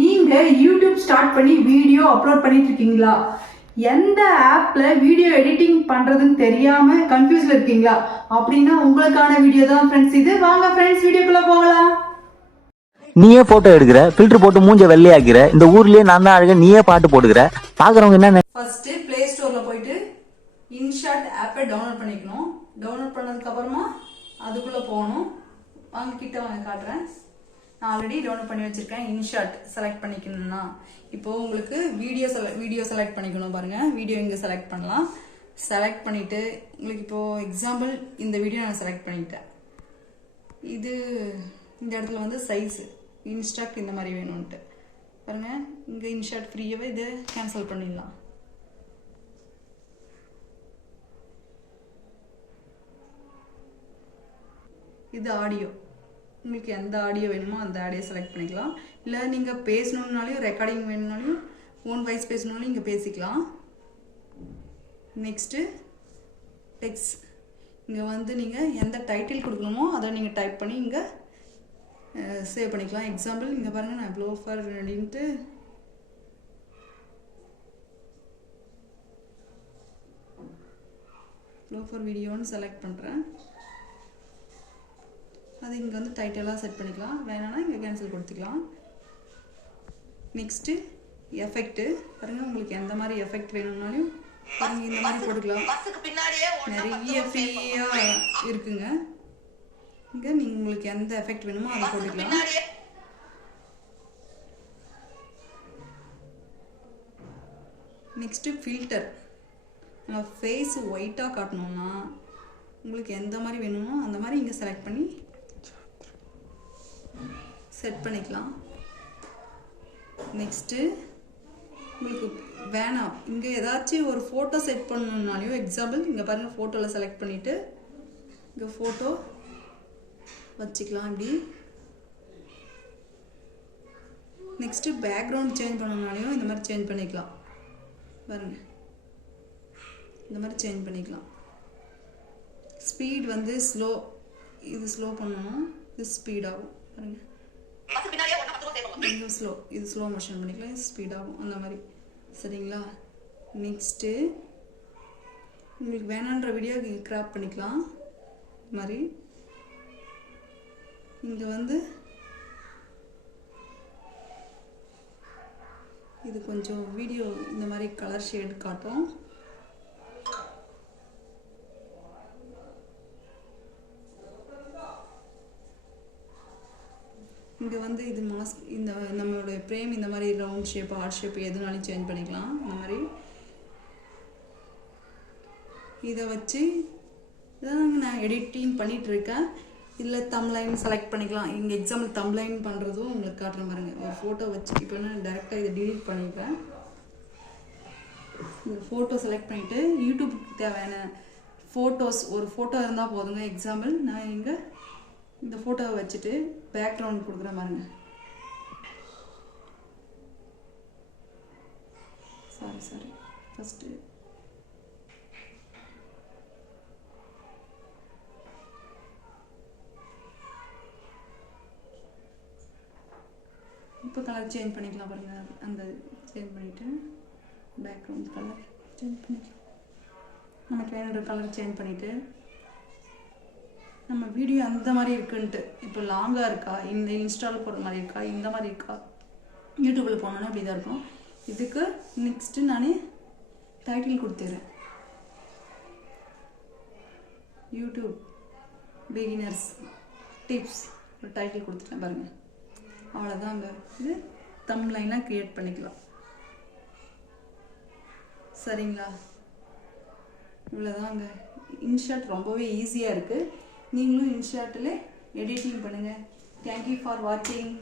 நீங்க YouTube start பண்ணி video upload பண்ணிட்டு இருக்கீங்களா? எந்த ஆப்ல வீடியோ எடிட்டிங் பண்றதுன்னு தெரியாம கன்ஃபியூஸ்ல இருக்கீங்களா? அப்படின்னா உங்களுக்கான வீடியோ தான் ஃப்ரெண்ட்ஸ் இது. வாங்க ஃப்ரெண்ட்ஸ் வீடியோக்குள்ள போகலாம். நீயே போட்டோ எடுக்கிற, ஃபில்டர் போட்டு மூஞ்ச வெள்ளையாக்கிற, இந்த ஊர்லயே நான் தான் அழகா நீயே பாட்டு போடுகிற, பாக்குறவங்க என்ன? ஃபர்ஸ்ட் பிளே ஸ்டோர்ல போயிட்டு இன்ஷாட் ஆப்பை டவுன்லோட் பண்ணிக்கணும். டவுன்லோட் பண்ணதுக்கு அப்புறமா அதுக்குள்ள போகணும். வாங்க கிட்ட வாங்க காட்டுறேன். நான் ஆல்ரெடி டவுன்லோட் பண்ணி வச்சிருக்கேன். இன்ஷாட் செலக்ட் பண்ணிக்கணும்னா இப்போ உங்களுக்கு வீடியோ செலக்ட் பண்ணிக்கணும். பாருங்க, வீடியோ இங்கே செலக்ட் பண்ணலாம். செலக்ட் பண்ணிட்டு உங்களுக்கு இப்போ எக்ஸாம்பிள் இந்த வீடியோ நான் செலக்ட் பண்ணிட்டேன். இது இந்த இடத்துல வந்து சைஸ் இன்ஸ்டாக் இந்த மாதிரி வேணும்ன்ட்டு பாருங்க. இங்கே இன்ஷாட் ஃப்ரீயாகவே இதை கேன்சல் பண்ணிடலாம். இது ஆடியோ, உங்களுக்கு எந்த ஆடியோ வேணுமோ அந்த ஆடியோ செலக்ட் பண்ணிக்கலாம். இல்லை நீங்கள் பேசணுன்னாலையும் ரெக்கார்டிங் வேணும்னாலையும் ஓன் வாய்ஸ் பேசணுன்னாலும் இங்கே பேசிக்கலாம். நெக்ஸ்ட்டு டெக்ஸ்ட், இங்கே வந்து நீங்கள் எந்த டைட்டில் கொடுக்கணுமோ அதை நீங்கள் டைப் பண்ணி இங்கே சேவ் பண்ணிக்கலாம். எக்ஸாம்பிள் இங்கே பாருங்கள், நான் ப்ளோ ஃபார் அப்படின்ட்டு ப்ளோ ஃபார் வீடியோன்னு செலக்ட் பண்ணுறேன். அது இங்கே வந்து டைட்டிலாக செட் பண்ணிக்கலாம். வேணான்னா இங்கே கேன்சல் கொடுத்துக்கலாம். நெக்ஸ்ட்டு எஃபெக்ட்டு பாருங்கள், உங்களுக்கு எந்த மாதிரி எஃபெக்ட் வேணும்னாலும் பாருங்கள் இந்த மாதிரி போட்டுக்கலாம். நிறைய ஃப்ரீயாக இருக்குங்க. இங்கே நீங்கள் உங்களுக்கு எந்த எஃபெக்ட் வேணுமோ அதை போட்டுக்கலாம். நெக்ஸ்ட்டு ஃபில்டர், நம்ம ஃபேஸ் ஒயிட்டாக காட்டணும்னா உங்களுக்கு எந்த மாதிரி வேணுமோ அந்த மாதிரி இங்கே செலக்ட் பண்ணி செட் பண்ணிக்கலாம். நெக்ஸ்ட்டு உங்களுக்கு வேணாம் இங்கே ஏதாச்சும் ஒரு ஃபோட்டோ செட் பண்ணணுன்னாலையும் எக்ஸாம்பிள் இங்கே பாருங்கள், ஃபோட்டோவில் செலக்ட் பண்ணிவிட்டு இங்கே ஃபோட்டோ வச்சுக்கலாம் இப்படி. நெக்ஸ்ட்டு பேக்ரவுண்ட் சேஞ்ச் பண்ணணுன்னாலையும் இந்த மாதிரி சேஞ்ச் பண்ணிக்கலாம். பாருங்கள், இந்த மாதிரி சேஞ்ச் பண்ணிக்கலாம். ஸ்பீட் வந்து ஸ்லோ, இது ஸ்லோ பண்ணணும், இது ஸ்பீட் ஆகும். பாருங்கள், ஸ்லோ, இது ஸ்லோ மோஷன் பண்ணிக்கலாம், இது ஸ்பீட் ஆகும் அந்த மாதிரி. சரிங்களா? நெக்ஸ்ட்டு உங்களுக்கு வேணான்ற வீடியோ கிராப் பண்ணிக்கலாம். இது மாதிரி இங்கே வந்து இது கொஞ்சம் வீடியோ இந்த மாதிரி கலர் ஷேட் காட்டும். இங்கே வந்து இது மாஸ்க், இந்த நம்மளுடைய ஃப்ரேம் இந்த மாதிரி ரவுண்ட் ஷேப் ஹார்ட் ஷேப் எதுனாலும் சேஞ்ச் பண்ணிக்கலாம். இந்த மாதிரி இதை வச்சு இதான் நான் எடிட்டிங் பண்ணிகிட்ருக்கேன். இதில் தம்ப்லைன் செலக்ட் பண்ணிக்கலாம். இங்கே எக்ஸாம்பிள் தம்ப்லைன் பண்ணுறதும் உங்களுக்கு காட்டுற பாருங்க. ஒரு ஃபோட்டோ வச்சு இப்போ நான் டேரெக்டாக இதை டிலீட் பண்ணிக்கிறேன். இந்த ஃபோட்டோ செலக்ட் பண்ணிவிட்டு யூடியூப்க்கு தேவையான ஃபோட்டோஸ் ஒரு ஃபோட்டோ இருந்தால் போதுங்க. எக்ஸாம்பிள் நான் இங்கே இந்த ஃபோட்டோவை வச்சுட்டு பேக்ரவுண்ட் கொடுக்குற பாருங்க. சாரி ஃபஸ்ட்டு இப்போ கலர் சேஞ்ச் பண்ணிக்கலாம் பாருங்கள். அந்த சேஞ்ச் பண்ணிவிட்டு பேக்ரவுண்ட் கலர் சேஞ்ச் பண்ணிக்கலாம். நமக்கு வேணுன்ற கலர் சேஞ்ச் பண்ணிவிட்டு நம்ம வீடியோ அந்த மாதிரி இருக்குன்ட்டு இப்போ லாங்காக இருக்கா, இந்த இன்ஸ்டாவில் போகிற மாதிரி இருக்கா, இந்த மாதிரி இருக்கா, யூடியூப்பில் போனோன்னா அப்படி தான் இருக்கும். இதுக்கு நெக்ஸ்ட்டு நான் டைட்டில் கொடுத்துறேன். யூடியூப் பிகினர்ஸ் டிப்ஸ் ஒரு டைட்டில் கொடுத்துட்டேன் பாருங்கள். அவ்வளோதாங்க. இது தம்ப்லைனாக க்ரியேட் பண்ணிக்கலாம். சரிங்களா? இவ்வளோதாங்க. இன்ஷாட் ரொம்பவே ஈஸியாக இருக்குது. நீங்களும் இன்ஷாட்டில் எடிட்டிங் பண்ணுங்கள். தேங்க்யூ ஃபார் வாட்சிங்.